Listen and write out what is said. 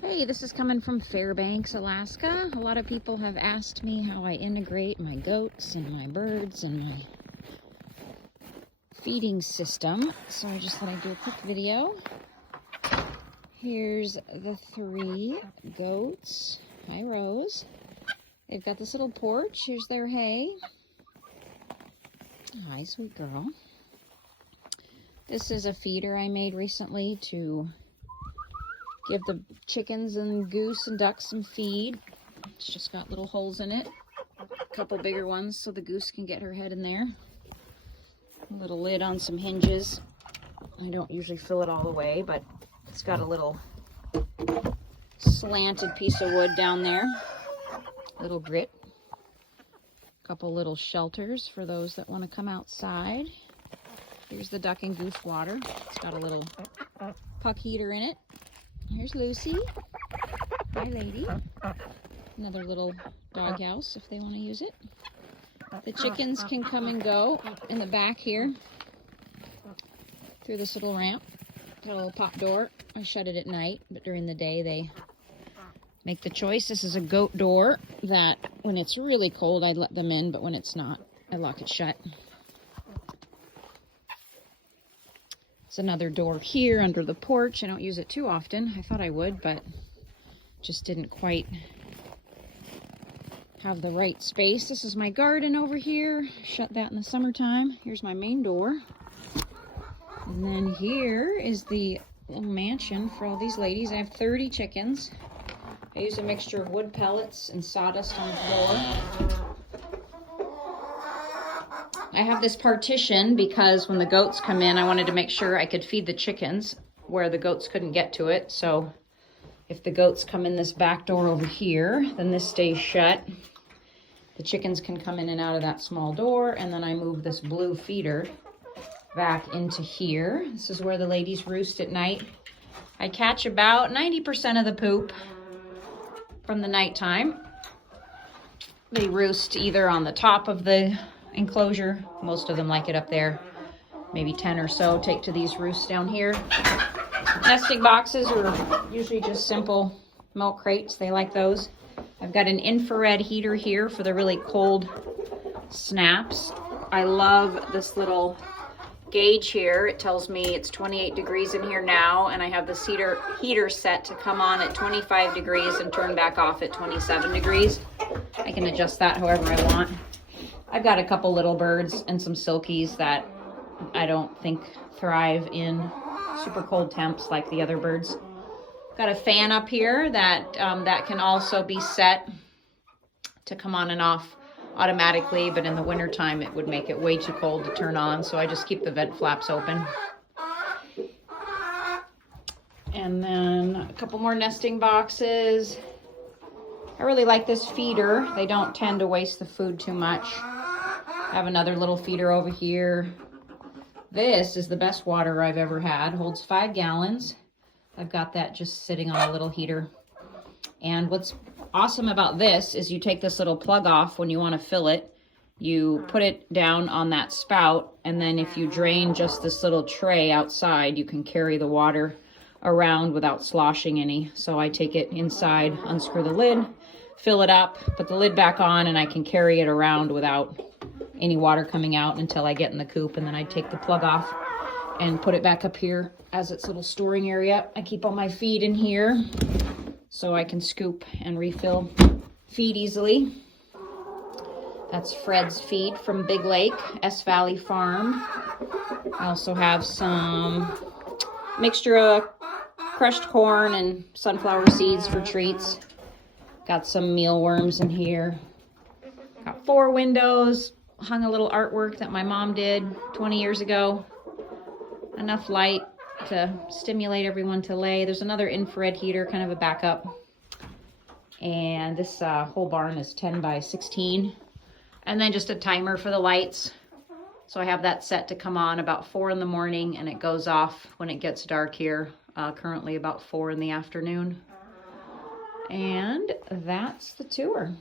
Hey, this is coming from Fairbanks, Alaska. A lot of people have asked me how I integrate my goats and my birds and my feeding system. So I just thought I'd do a quick video. Here's the 3 goats. Hi, Rose. They've got this little porch. Here's their hay. Hi, sweet girl. This is a feeder I made recently to give the chickens and goose and ducks some feed. It's just got little holes in it. A couple bigger ones so the goose can get her head in there. A little lid on some hinges. I don't usually fill it all the way, but it's got a little slanted piece of wood down there. Little grit. A couple little shelters for those that want to come outside. Here's the duck and goose water. It's got a little puck heater in it. Here's Lucy. Hi, lady. Another little doghouse if they want to use it. The chickens can come and go in the back here through this little ramp. Got a little pop door. I shut it at night, but during the day they make the choice. This is a goat door that when it's really cold, I let them in, but when it's not, I lock it shut. Another door here under the porch. I don't use it too often. I thought I would, but just didn't quite have the right space. This is my garden over here. Shut that in the summertime. Here's my main door. And then here is the little mansion for all these ladies. I have 30 chickens. I use a mixture of wood pellets and sawdust on the floor. I have this partition because when the goats come in, I wanted to make sure I could feed the chickens where the goats couldn't get to it. So if the goats come in this back door over here, then this stays shut. The chickens can come in and out of that small door, and then I move this blue feeder back into here. This is where the ladies roost at night. I catch about 90% of the poop from the nighttime. They roost either on the top of the enclosure. Most of them like it up there. Maybe 10 or so take to these roosts down here. Nesting boxes are usually just simple milk crates. They like those. I've got an infrared heater here for the really cold snaps. I love this little gauge here. It tells me it's 28 degrees in here now, and I have this heater set to come on at 25 degrees and turn back off at 27 degrees. I can adjust that however I want. I've got a couple little birds and some silkies that I don't think thrive in super cold temps like the other birds. Got a fan up here that can also be set to come on and off automatically, but in the wintertime it would make it way too cold to turn on, so I just keep the vent flaps open. And then a couple more nesting boxes. I really like this feeder. They don't tend to waste the food too much. I have another little feeder over here. This is the best water I've ever had. Holds 5 gallons. I've got that just sitting on a little heater. And what's awesome about this is you take this little plug off when you want to fill it. You put it down on that spout, and then if you drain just this little tray outside, you can carry the water around without sloshing any. So I take it inside, unscrew the lid, fill it up, put the lid back on, and I can carry it around without any water coming out until I get in the coop, and then I take the plug off and put it back up here as its little storing area. I keep all my feed in here so I can scoop and refill feed easily. That's Fred's feed from Big Lake, S Valley Farm. I also have some mixture of crushed corn and sunflower seeds for treats. Got some mealworms in here. Got 4 windows. Hung a little artwork that my mom did 20 years ago. Enough light to stimulate everyone to lay. There's another infrared heater, kind of a backup. And this whole barn is 10 by 16. And then just a timer for the lights. So I have that set to come on about 4 in the morning, and it goes off when it gets dark here, currently about 4 in the afternoon. And that's the tour.